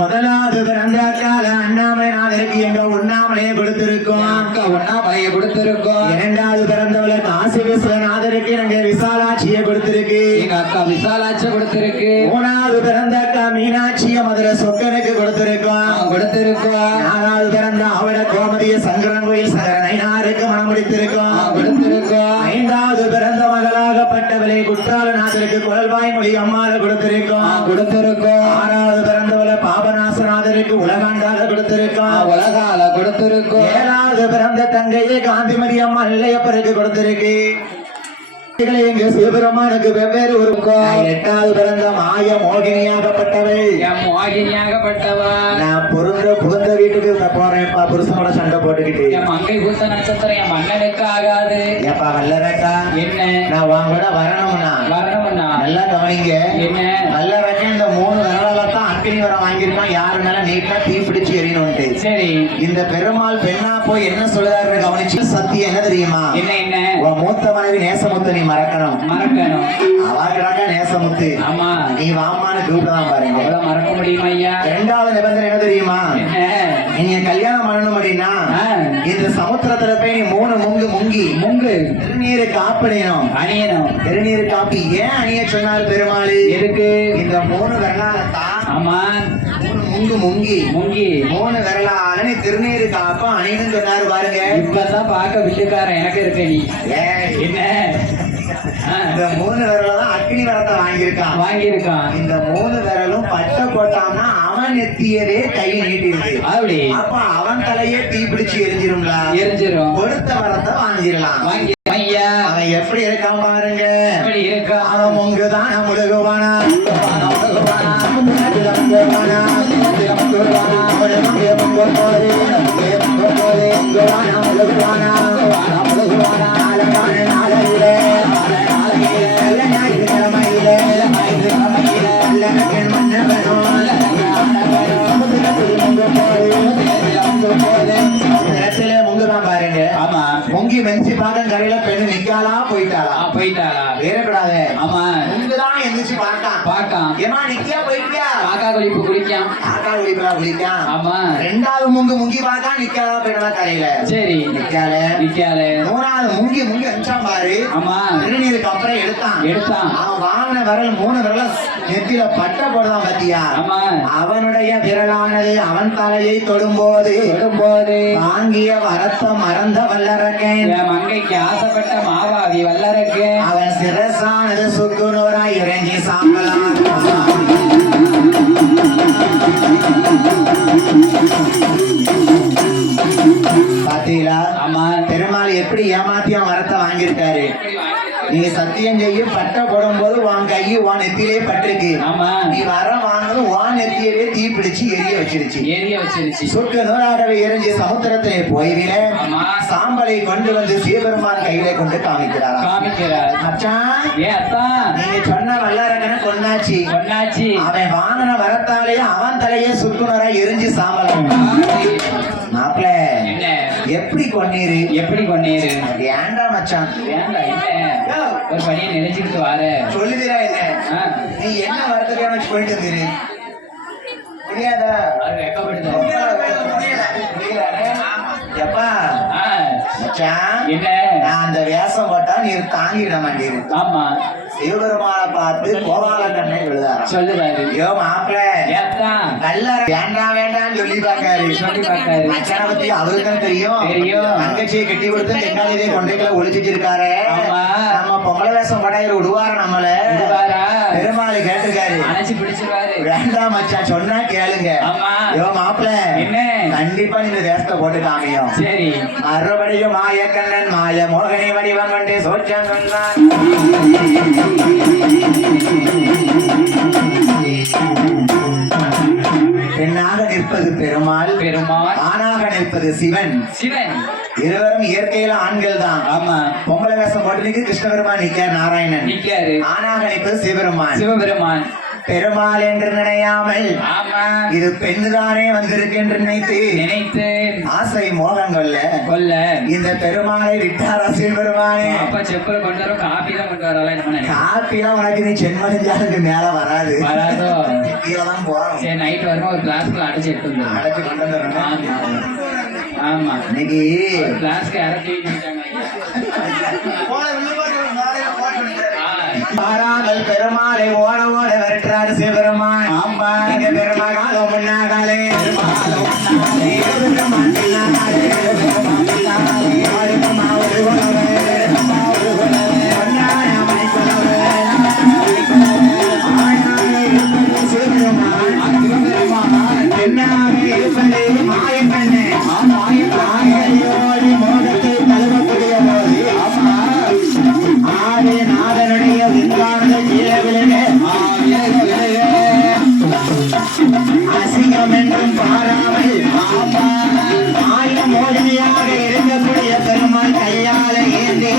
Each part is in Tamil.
முதலாவது பிறந்த கால அண்ணாமலைநாதருக்கு எங்க உண்ணாமலையை கொடுத்திருக்கோம். இரண்டாவது பிறந்தவள காசி விஸ்வநாதருக்கு எங்க விசாலாட்சியை கொடுத்திருக்கு. எங்க அக்கா விசாலாட்சி கொடுத்திருக்கு. மூணாவது பிறந்த அக்கா மீனாட்சிய மதுரை சொக்கனுக்கு கொடுத்திருக்கோம். நாலாவது பிறந்த அவட கோமதிய சங்கரன் கோயில் சங்கர நயினாருக்கு மனம் முடித்திருக்கோம். ஐந்தாவது பிறந்த மகளாகப்பட்டவளை குற்றாலநாதருக்கு குழல்வாய் மொழி அம்மாவை கொடுத்திருக்கோம். ஆறாவது பிறந்தவள பாபநாசநாதருக்கு உலகாண்டால கொடுத்திருக்கோம். ஏழாவது பிறந்த தங்கையை காந்திமதி அம்மா இல்லையப்பருக்கு கொடுத்திருக்கு. எங்க சிவபெருமானுக்கு வெவ்வேறு ஒரு எட்டாவது பிறந்த மாய மோகினியாகப்பட்டவள். நான் புகுந்த வீட்டுக்கு போறேன் புருஷனோட சண்டை போட்டுக்கிட்டு. மங்கை பூச நட்சத்திரம் என் மன்னனுக்கு ஆகாது. எப்பா வல்லரக்கா என்ன நான் வாங்கூட வரணும்னா நல்லா கவனிங்க. என்ன வல்லரக்கா இந்த 3 விரலாலத்தான் அக்கினி வரம் வாங்கியிருக்கான். யாருனால நீட்டா தீ பிடிச்சு எரியணும்ட்டு. சரி இந்த பெருமாள் பெண்ணா போய் என்ன சொல்லுறாரு கவனிச்சு. சத்தியம் என்ன தெரியுமா? என்ன உன் மூத்த மனைவி நேசமுத்து நீ மறக்கணும். அவாக்கிறாக்கா நேசமுத்து. ஆமா நீ வாமான்னு கூப்பிடலாம் பாருங்க. அவ்வளவு மறக்க முடியுமா ஐயா? இரண்டாவது நிபந்தனை என்ன தெரியுமா? நீங்க கல்யாணம் பண்ணணும் அப்படின்னா இந்த சமுத்திரத்துல போய் நீ 3 முங்கு திருநீரு காப்பணியணும் அணியணும். திருநீரு காப்பி ஏன் அணிய சொன்னார் பெருமாள்? எதுக்கு? இந்த 3 விரலாலத்தான். ஆமா 3 முங்கி 3 விரலால நீ திருநீரு காப்ப அணியணும் சொன்னாரு பாருங்க. இப்பதான் பார்க்க விஷயக்காரன் எனக்கு இருக்க. நீ என்ன இந்த 3 விரல தான் அக்னி வரத்தை வாங்கியிருக்கான். இந்த 3 விரலும் பட்டை போட்டான்னா அவன் நெத்தியவே கை நீட்டிருக்கு. அப்படி அப்ப அவன் தலையே தீப்பிடிச்சு எரிஞ்சிரும். கொடுத்த வரத்தை வாங்கிடலாம். அவன் எப்படி இருக்கான் பாருங்க. அவன் முங்குதான் முழுகுவானா முங்கி மெஞ்சி பாக்க கரையில பெண்ணு நிக்காலா போயிட்டாளா வேறப்படாத. ஆமா முங்குதான் எந்திரிச்சு பார்க்கான். ஏமா நிக்கியா போயிட்டியா? காக்கா குளிப்பு குளிக்கான். ஆமா ரெண்டாவது முங்கி பார்த்தா நிக்காலா போயிடலா கரையில. சரி நிக்கால. மூணாவது முங்கி வச்சான் பாரு. ஆமா திருநீருக்கு அப்புறம் எடுத்தான். அவன் வாங்கின விரல் 3 விரல நெத்தில பட்டை போடுதான் பாத்தியா? அவனுடைய விரலானது அவன் தலையை தொடும்போது வாங்கிய வரத்தை மறந்த வல்லரக்கேன். மங்கைக்கு ஆசைப்பட்ட மாவாதி வல்லரக்கேன். அவன் சிரசானது சுக்குநூறாய் இறங்கி சாம்பலாம். பாத்தீங்களா? ஆமா பெருமாள் எப்படி ஏமாத்தியா மரத்தை வாங்கியிருக்காரு. நீங்க சத்தியம் செய்ய பட்டை போடும் போது உன் கையு உன் நெத்திலே பட்டிருக்கு. நீ வர வாங்கினது உன் நெத்தியிலே தீ பிடிச்சு எரிய வச்சிருச்சு. சுட்டு நூறாகவே எரிஞ்சு சமுத்திரத்திலே போய்விட சாம்பலை கொண்டு வந்து சிவபெருமான் கையில கொண்டு காமிக்கிறார். நீங்க சொன்ன வல்லரக்கனை கொண்டாச்சு. அவன் வாங்கின வரத்தாலேயே அவன் தலையே சுட்டுனரா எரிஞ்சு சாம்பலம். மாப்பிள்ள எப்படி கொன்னீரு எப்படி கொன்னீரு? ஏன்டா மச்சான் வேண்டாம் என்ன ஒரு பணியை நினைச்சுக்கிட்டு வார சொல்லுதிரா என்ன நீ என்ன வரதுக்கான வச்சு போயிட்டு இருந்தீரு புரியாதா அது வெக்கப்படுது. எப்பா மச்சான் என்ன நான் அந்த வேஷம் போட்டா நீ தாங்கிட மாட்டீரு ஆமா சிவபெருமானை பார்த்து கோபால கண்ணை விழுதாராம் சொல்லுவாரு. ஐயோ மாப்பிள்ள ஏத்தான் நல்ல வேண்டாம் வேண்டாம்னு சொல்லி பார்க்காரு சொல்லி பார்க்காரு. மச்சானை பத்தி அவருக்கு தான் தெரியும் தெரியும். தங்கச்சியை கட்டி கொடுத்து தெங்காலிதே கொண்டைகளை ஒளிச்சிட்டு இருக்காரு ஆமா. நம்ம பொம்பளை வேஷம் படையில விடுவாரு நம்மள விடுவாரா? பெருமாள் கேட்டிருக்காரு அணைச்சு பிடிச்சிருவாரு. வேண்டாம் மச்சான் சொன்னா கேளுங்க ஆமா. ஐயோ மாப்பிள்ள என்ன கண்டிப்பா இந்த வேஷத்தை போட்டு காமியும் சரி மறுபடியும் மாய கண்ணன் மாய மோகனி வடிவம் கொண்டு சோற்றம் சொன்னான் பெண்ணாக நிற்பது பெருமாள் பெருமாள் ஆணாக நிற்பது சிவன் சிவன் இருவரும் இயற்கையில ஆண்கள் தான் ஆமா பொம்பளை வேஷம் போட்டு நிற்கு கிருஷ்ண பெருமான் நிக்க நாராயணன் நிக்காரு ஆணாக நிற்பது சிவபெருமான் சிவபெருமான் பெருமாள் என்று நினையாமல் ஆமா இது பெண்ணுதானே வந்திருக்கு என்று நினைத்து ஆசை மோகம் கொல்ல இந்த பெருமாளை விட்டாரா சிவபெருமானே அப்பா செப்பல கொண்டு வரோம் காப்பி தான் கொண்டு வரல நம்ம நினைக்கிறோம். காப்பிலாம் உனக்கு நீ சென்மதிஞ்சாலுக்கு மேல வராது வராதோ? கீழதான் போறோம் சரி நைட் வரும்போது ஒரு கிளாஸ்க்குள்ள அடைச்சு எடுத்து வந்துடுறோம். அடைச்சு கொண்டு வந்துடுறோம். ஆமா ஆமா இன்னைக்கு கிளாஸ்க்கு இறக்கி வச்சுட்டாங்க. பாராமல் பெருமாளை ஓட ஓட விரட்டுறாரு சிவபெருமான் ஆமா இங்க பெருமாள் முன்னாகாலே அசிங்கம் என்றும் பாராமல் ஆயிரம் மோதனையாக இருக்கக்கூடிய பெருமாள் கையால ஏந்தி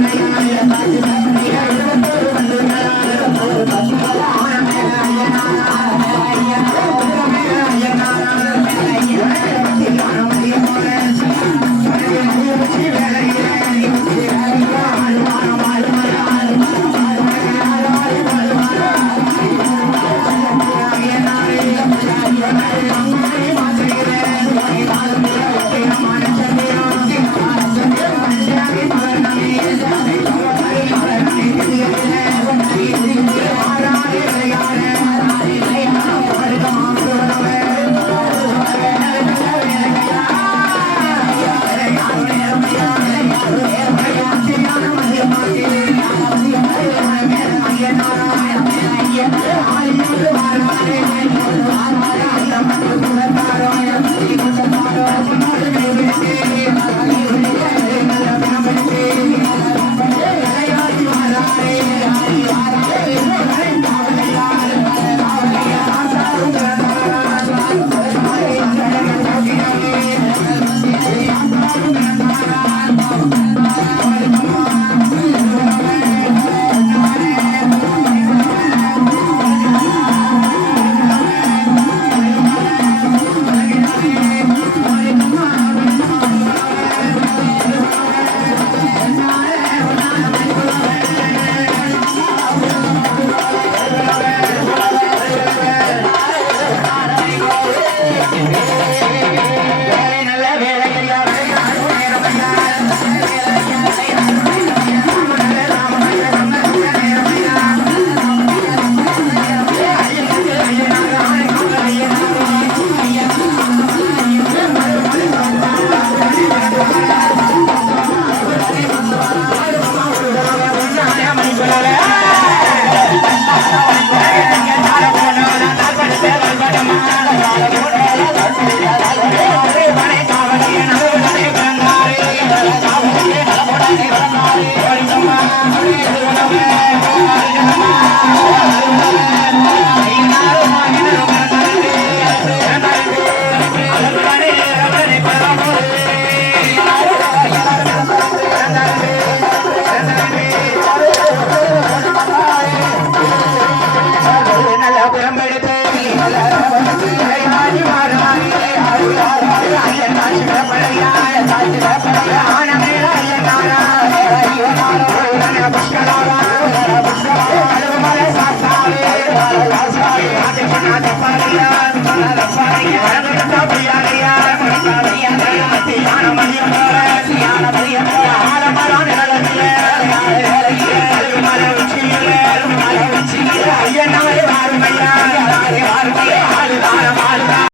Thank you. பக்கர